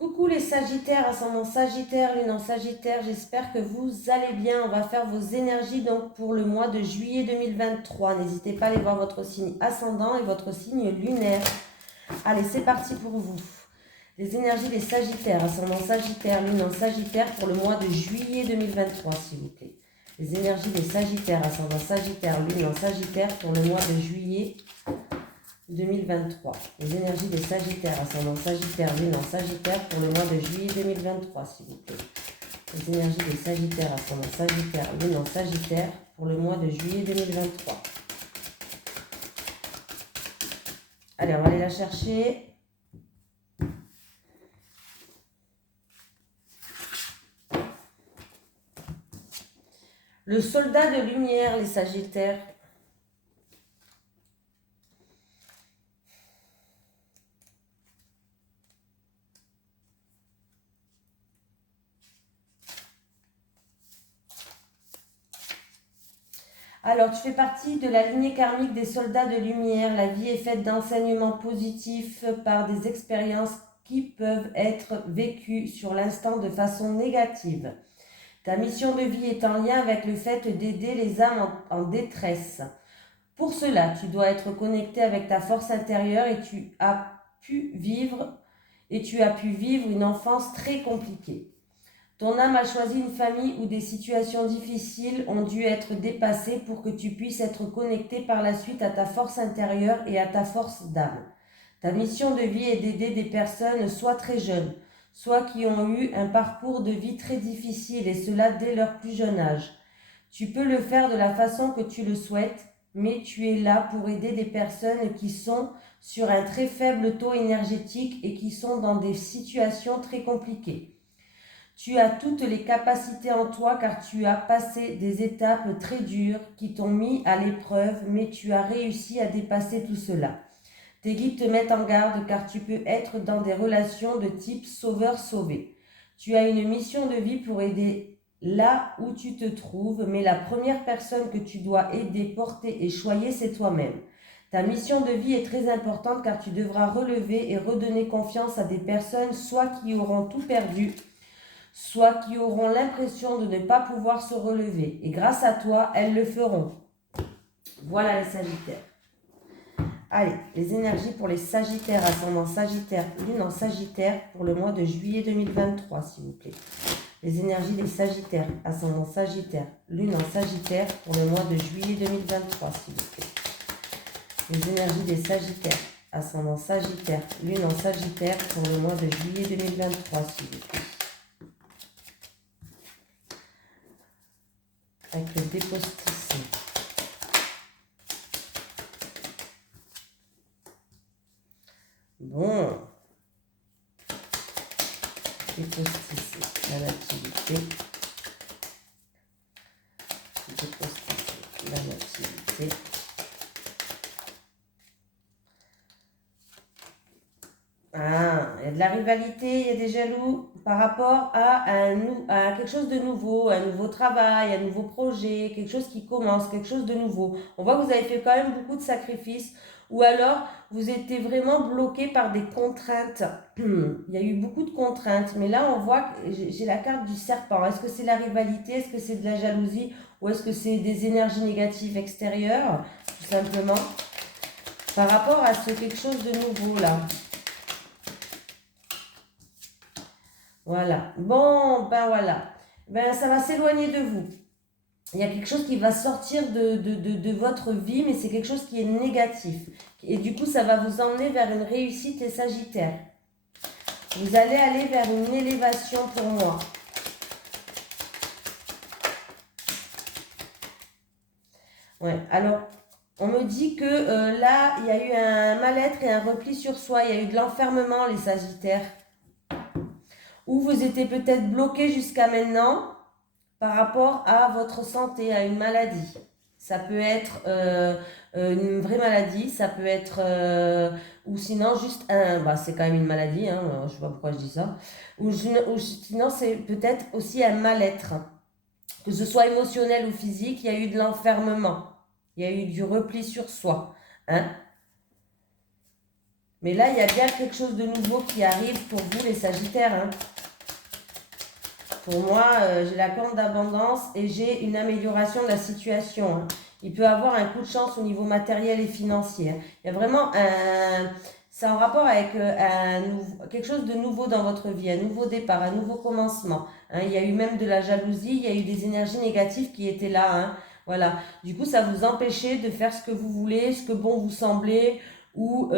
Coucou les Sagittaires, ascendant Sagittaire, lune en Sagittaire, j'espère que vous allez bien. On va faire vos énergies donc pour le mois de juillet 2023. N'hésitez pas à aller voir votre signe ascendant et votre signe lunaire. Allez, c'est parti pour vous. Les énergies des Sagittaires, ascendant Sagittaire, lune en Sagittaire pour le mois de juillet 2023, s'il vous plaît. Les énergies des Sagittaires, ascendant Sagittaire, lune en Sagittaire pour le mois de juillet 2023. Les énergies des Sagittaires, ascendant Sagittaire, lune en Sagittaire pour le mois de juillet 2023, s'il vous plaît. Les énergies des Sagittaires, ascendant Sagittaire, lune en Sagittaire pour le mois de juillet 2023. Allez, on va aller la chercher. Le soldat de lumière, les Sagittaires. Alors, tu fais partie de la lignée karmique des soldats de lumière. La vie est faite d'enseignements positifs par des expériences qui peuvent être vécues sur l'instant de façon négative. Ta mission de vie est en lien avec le fait d'aider les âmes en détresse. Pour cela, tu dois être connecté avec ta force intérieure et tu as pu vivre une enfance très compliquée. Ton âme a choisi une famille où des situations difficiles ont dû être dépassées pour que tu puisses être connecté par la suite à ta force intérieure et à ta force d'âme. Ta mission de vie est d'aider des personnes soit très jeunes, soit qui ont eu un parcours de vie très difficile et cela dès leur plus jeune âge. Tu peux le faire de la façon que tu le souhaites, mais tu es là pour aider des personnes qui sont sur un très faible taux énergétique et qui sont dans des situations très compliquées. Tu as toutes les capacités en toi car tu as passé des étapes très dures qui t'ont mis à l'épreuve, mais tu as réussi à dépasser tout cela. Tes guides te mettent en garde car tu peux être dans des relations de type sauveur-sauvé. Tu as une mission de vie pour aider là où tu te trouves, mais la première personne que tu dois aider, porter et choyer, c'est toi-même. Ta mission de vie est très importante car tu devras relever et redonner confiance à des personnes soit qui auront tout perdu, soit qui auront l'impression de ne pas pouvoir se relever. Et grâce à toi, elles le feront. Voilà les Sagittaires. Allez, les énergies pour les Sagittaires, ascendant Sagittaire, lune en Sagittaire pour le mois de juillet 2023, s'il vous plaît. Les énergies des Sagittaires, ascendant Sagittaire, lune en Sagittaire pour le mois de juillet 2023, s'il vous plaît. Les énergies des Sagittaires, ascendant Sagittaire, lune en Sagittaire pour le mois de juillet 2023, s'il vous plaît. Avec le dépostisme. Bon. Dépostisme, la nativité. Dépostisme, la nativité. Ah, il y a de la rivalité, il y a des jaloux par rapport à quelque chose de nouveau, un nouveau travail, un nouveau projet, quelque chose qui commence, quelque chose de nouveau. On voit que vous avez fait quand même beaucoup de sacrifices ou alors vous étiez vraiment bloqué par des contraintes. Il y a eu beaucoup de contraintes, mais là on voit que j'ai la carte du serpent. Est-ce que c'est la rivalité, est-ce que c'est de la jalousie ou est-ce que c'est des énergies négatives extérieures, tout simplement, par rapport à ce quelque chose de nouveau là. Voilà. Bon, ben voilà. Ben ça va s'éloigner de vous. Il y a quelque chose qui va sortir de votre vie, mais c'est quelque chose qui est négatif. Et du coup, ça va vous emmener vers une réussite, les Sagittaires. Vous allez aller vers une élévation pour moi. Ouais, alors, on me dit que là, il y a eu un mal-être et un repli sur soi. Il y a eu de l'enfermement, les Sagittaires. Ou vous étiez peut-être bloqué jusqu'à maintenant par rapport à votre santé, à une maladie. Ça peut être une vraie maladie, ça peut être, ou sinon juste c'est quand même une maladie, hein, je ne sais pas pourquoi je dis ça, ou sinon c'est peut-être aussi un mal-être, que ce soit émotionnel ou physique, il y a eu de l'enfermement, il y a eu du repli sur soi, hein. Mais là, il y a bien quelque chose de nouveau qui arrive pour vous, les Sagittaires. Hein. Pour moi, j'ai la corne d'abondance et j'ai une amélioration de la situation. Hein. Il peut avoir un coup de chance au niveau matériel et financier. Hein. Il y a vraiment un... C'est en rapport avec quelque chose de nouveau dans votre vie, un nouveau départ, un nouveau commencement. Hein. Il y a eu même de la jalousie, il y a eu des énergies négatives qui étaient là. Hein. Voilà. Du coup, ça vous empêchait de faire ce que vous voulez, ce que bon vous semblait, ou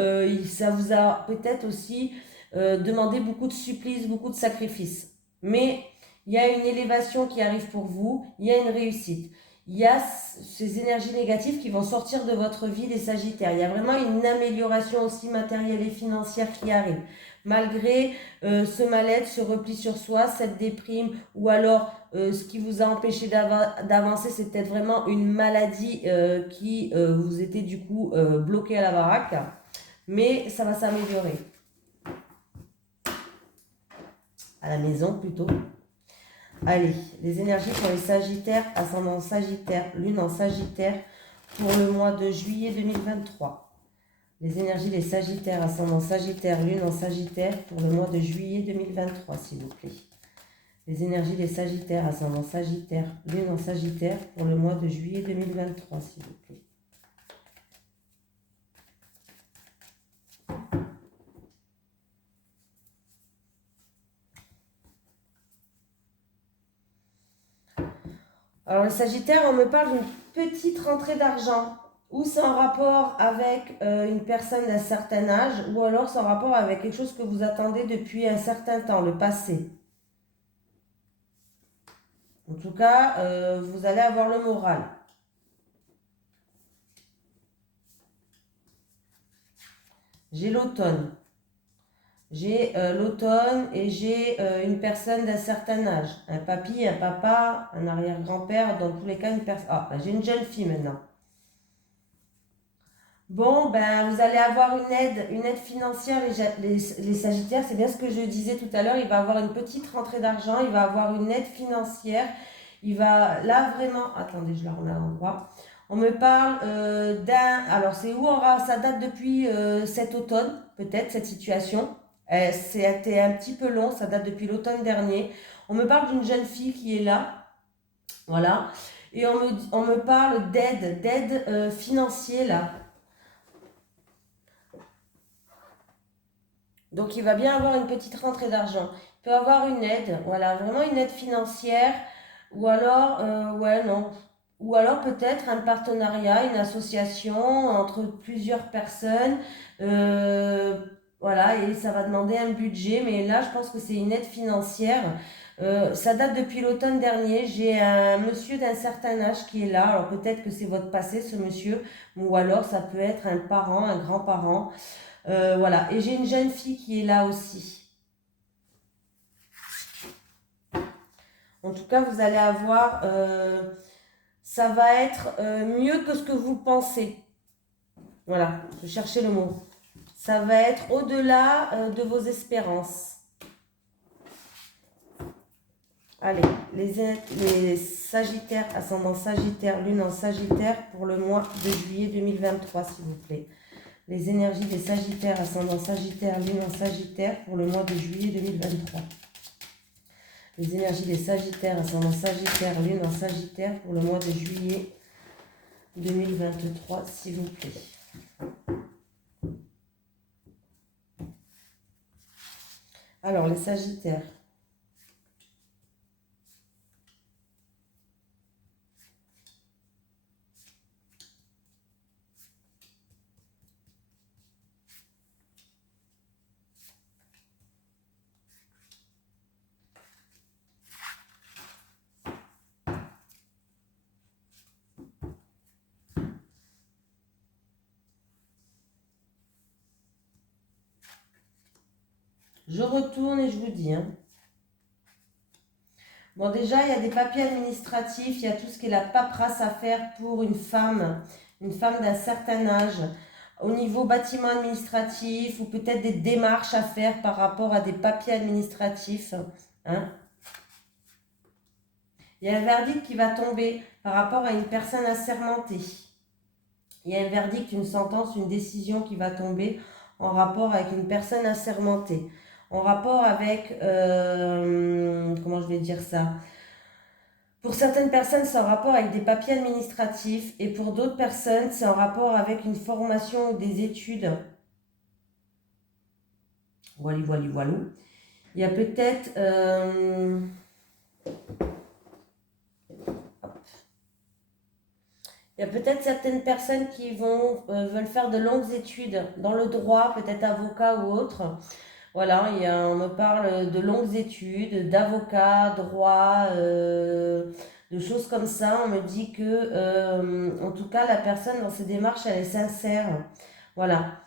ça vous a peut-être aussi demandé beaucoup de supplices, beaucoup de sacrifices. Mais il y a une élévation qui arrive pour vous, il y a une réussite. Il y a ces énergies négatives qui vont sortir de votre vie, les Sagittaires. Il y a vraiment une amélioration aussi matérielle et financière qui arrive. Malgré ce mal-être, ce repli sur soi, cette déprime, ou alors ce qui vous a empêché d'avancer, c'est peut-être vraiment une maladie qui vous était du coup bloquée à la baraque. Mais ça va s'améliorer. À la maison plutôt. Allez, les énergies pour les Sagittaires, ascendant Sagittaire, lune en Sagittaire, pour le mois de juillet 2023. Les énergies des Sagittaires, ascendant Sagittaire, lune en Sagittaire, pour le mois de juillet 2023, s'il vous plaît. Les énergies des Sagittaires, ascendant Sagittaire, lune en Sagittaire, pour le mois de juillet 2023, s'il vous plaît. Alors, les Sagittaires, on me parle d'une petite rentrée d'argent, ou c'est en rapport avec une personne d'un certain âge, ou alors c'est en rapport avec quelque chose que vous attendez depuis un certain temps, le passé. En tout cas, vous allez avoir le moral. J'ai l'automne. J'ai l'automne et j'ai une personne d'un certain âge. Un papy, un papa, un arrière-grand-père, dans tous les cas, une personne... Ah, j'ai une jeune fille maintenant. Bon, ben, vous allez avoir une aide financière, les Sagittaires. C'est bien ce que je disais tout à l'heure. Il va avoir une petite rentrée d'argent. Il va avoir une aide financière. Il va, là, vraiment... Attendez, je la remets à l'endroit. On me parle d'un... Alors, c'est où ça date depuis cet automne, peut-être, cette situation. C'était un petit peu long. Ça date depuis l'automne dernier. On me parle d'une jeune fille qui est là. Voilà. Et on me parle d'aide financière, là. Donc, il va bien avoir une petite rentrée d'argent. Il peut avoir une aide, voilà, vraiment une aide financière. Ou alors, ouais, non. Ou alors peut-être un partenariat, une association entre plusieurs personnes. Euh, voilà, et ça va demander un budget. Mais là, je pense que c'est une aide financière. Ça date depuis l'automne dernier. J'ai un monsieur d'un certain âge qui est là. Alors peut-être que c'est votre passé, ce monsieur. Ou alors ça peut être un parent, un grand-parent. Voilà, et j'ai une jeune fille qui est là aussi. En tout cas, vous allez avoir, ça va être mieux que ce que vous pensez. Voilà, je cherchais le mot. Ça va être au-delà de vos espérances. Allez, les Sagittaires, ascendant Sagittaire, lune en Sagittaire, pour le mois de juillet 2023, s'il vous plaît. Les énergies des Sagittaires, ascendant Sagittaire, lune en Sagittaire, pour le mois de juillet 2023. Les énergies des Sagittaires, ascendant Sagittaire, lune en Sagittaire, pour le mois de juillet 2023, s'il vous plaît. Alors, les Sagittaires. Je retourne et je vous dis. Hein. Bon, déjà, il y a des papiers administratifs, il y a tout ce qui est la paperasse à faire pour une femme d'un certain âge, au niveau bâtiment administratif, ou peut-être des démarches à faire par rapport à des papiers administratifs. Hein. Il y a un verdict qui va tomber par rapport à une personne assermentée. Il y a un verdict, une sentence, une décision qui va tomber en rapport avec une personne assermentée, en rapport avec, comment je vais dire ça? Pour certaines personnes, c'est en rapport avec des papiers administratifs et pour d'autres personnes, c'est en rapport avec une formation ou des études. Voilà, voilà, voilà. Il y a peut-être... il y a peut-être certaines personnes qui veulent faire de longues études dans le droit, peut-être avocat ou autre. Voilà, on me parle de longues études, d'avocat, droit, de choses comme ça. On me dit que, en tout cas, la personne dans ses démarches, elle est sincère. Voilà.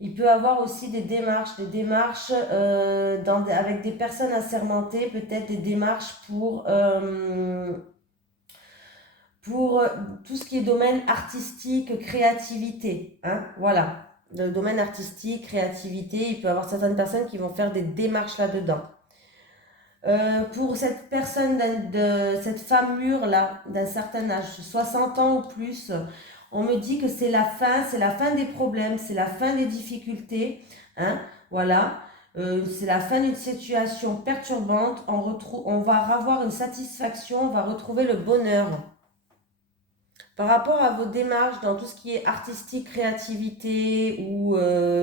Il peut avoir aussi des démarches avec des personnes assermentées, peut-être des démarches pour tout ce qui est domaine artistique, créativité. Hein, voilà, le domaine artistique, créativité, il peut y avoir certaines personnes qui vont faire des démarches là-dedans. Pour cette personne, cette femme mûre là, d'un certain âge, 60 ans ou plus, on me dit que c'est la fin des problèmes, c'est la fin des difficultés, hein, voilà. C'est la fin d'une situation perturbante, on va avoir une satisfaction, on va retrouver le bonheur. Par rapport à vos démarches dans tout ce qui est artistique, créativité ou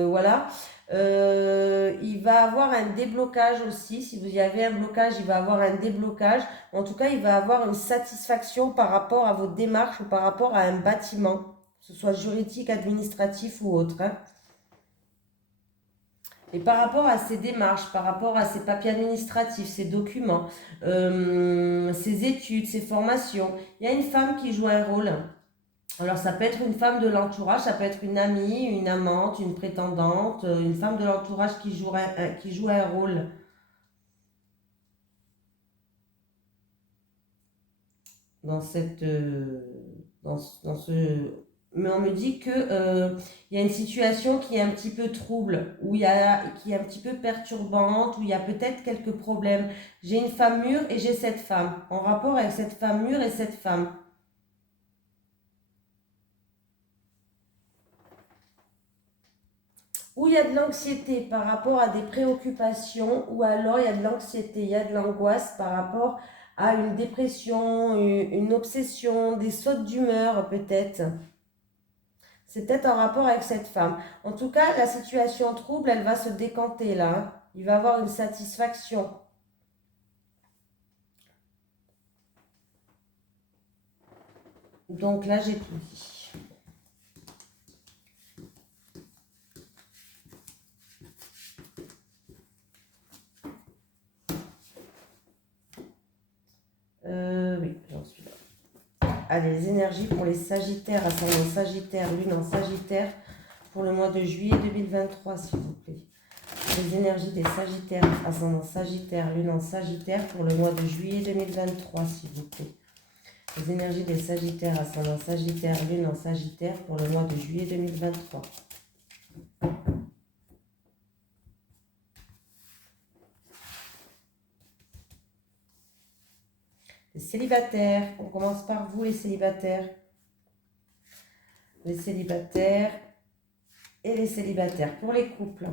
voilà, il va avoir un déblocage aussi. Si vous y avez un blocage, il va avoir un déblocage. En tout cas, il va avoir une satisfaction par rapport à vos démarches ou par rapport à un bâtiment, que ce soit juridique, administratif ou autre. Hein. Et par rapport à ces démarches, par rapport à ces papiers administratifs, ces documents, ces études, ces formations, il y a une femme qui joue un rôle. Alors ça peut être une femme de l'entourage, ça peut être une amie, une amante, une prétendante, une femme de l'entourage qui joue un rôle. Dans cette, dans ce, mais on me dit que il y a une situation qui est un petit peu trouble, qui est un petit peu perturbante, où il y a peut-être quelques problèmes. J'ai une femme mûre et j'ai cette femme. En rapport avec cette femme mûre et cette femme. Où il y a de l'anxiété par rapport à des préoccupations, ou alors il y a de l'anxiété, il y a de l'angoisse par rapport à une dépression, une obsession, des sautes d'humeur peut-être. C'est peut-être en rapport avec cette femme. En tout cas, la situation trouble, elle va se décanter là. Hein. Il va avoir une satisfaction. Donc là, j'ai tout dit. Oui, j'en suis là. Allez, les énergies pour les Sagittaires, ascendant Sagittaire, Lune en Sagittaire, pour le mois de juillet 2023, s'il vous plaît. Les énergies des Sagittaires, ascendant Sagittaire, Lune en Sagittaire, pour le mois de juillet 2023, s'il vous plaît. Les énergies des Sagittaires, ascendant Sagittaire, Lune en Sagittaire, pour le mois de juillet 2023. Les célibataires, on commence par vous les célibataires. Les célibataires et les célibataires pour les couples.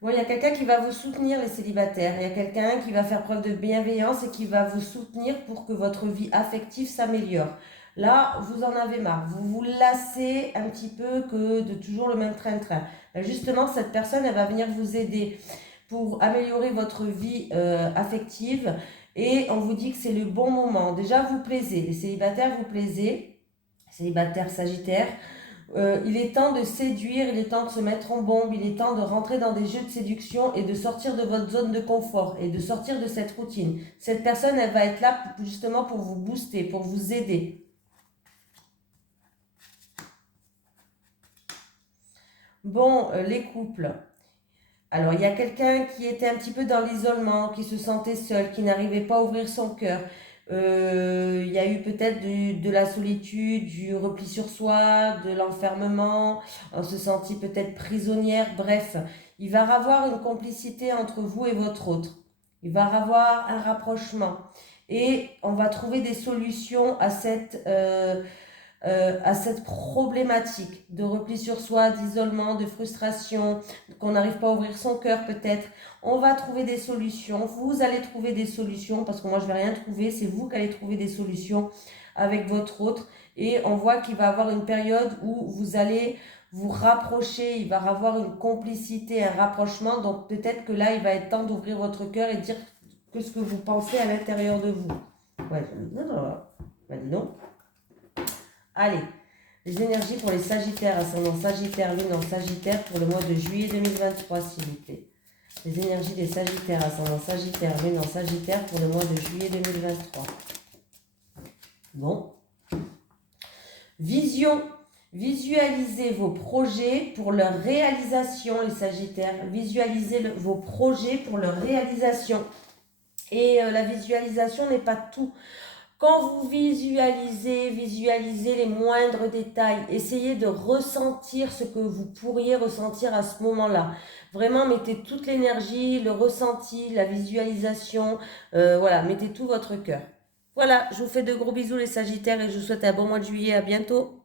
Bon, il y a quelqu'un qui va vous soutenir les célibataires. Il y a quelqu'un qui va faire preuve de bienveillance et qui va vous soutenir pour que votre vie affective s'améliore. Là, vous en avez marre. Vous vous lassez un petit peu que de toujours le même train-train. Justement, cette personne, elle va venir vous aider pour améliorer votre vie affective. Et on vous dit que c'est le bon moment. Déjà, vous plaisez. Les célibataires, vous plaisez. Célibataires sagittaires. Il est temps de séduire, il est temps de se mettre en bombe, il est temps de rentrer dans des jeux de séduction et de sortir de votre zone de confort et de sortir de cette routine. Cette personne, elle va être là justement pour vous booster, pour vous aider. Bon, les couples. Alors, il y a quelqu'un qui était un petit peu dans l'isolement, qui se sentait seul, qui n'arrivait pas à ouvrir son cœur. Il y a eu peut-être de la solitude, du repli sur soi, de l'enfermement, on se sentit peut-être prisonnière, bref. Il va y avoir une complicité entre vous et votre autre. Il va y avoir un rapprochement. et on va trouver des solutions à cette problématique de repli sur soi, d'isolement, de frustration, qu'on n'arrive pas à ouvrir son cœur peut-être. On va trouver des solutions, vous allez trouver des solutions, parce que moi je ne vais rien trouver, c'est vous qui allez trouver des solutions avec votre autre, et on voit qu'il va y avoir une période où vous allez vous rapprocher, il va y avoir une complicité, un rapprochement, donc peut-être que là il va être temps d'ouvrir votre cœur et dire que ce que vous pensez à l'intérieur de vous. Ouais, non, bah dis donc. Allez, les énergies pour les Sagittaires, ascendant Sagittaire, Lune en Sagittaire pour le mois de juillet 2023, s'il vous plaît. Les énergies des Sagittaires, ascendant Sagittaire, Lune en Sagittaire pour le mois de juillet 2023. Bon. Vision. Visualisez vos projets pour leur réalisation, les Sagittaires. Visualisez vos projets pour leur réalisation. Et la visualisation n'est pas tout. Quand vous visualisez les moindres détails. Essayez de ressentir ce que vous pourriez ressentir à ce moment-là. Vraiment, mettez toute l'énergie, le ressenti, la visualisation. Voilà, mettez tout votre cœur. Voilà, je vous fais de gros bisous les Sagittaires et je vous souhaite un bon mois de juillet. À bientôt.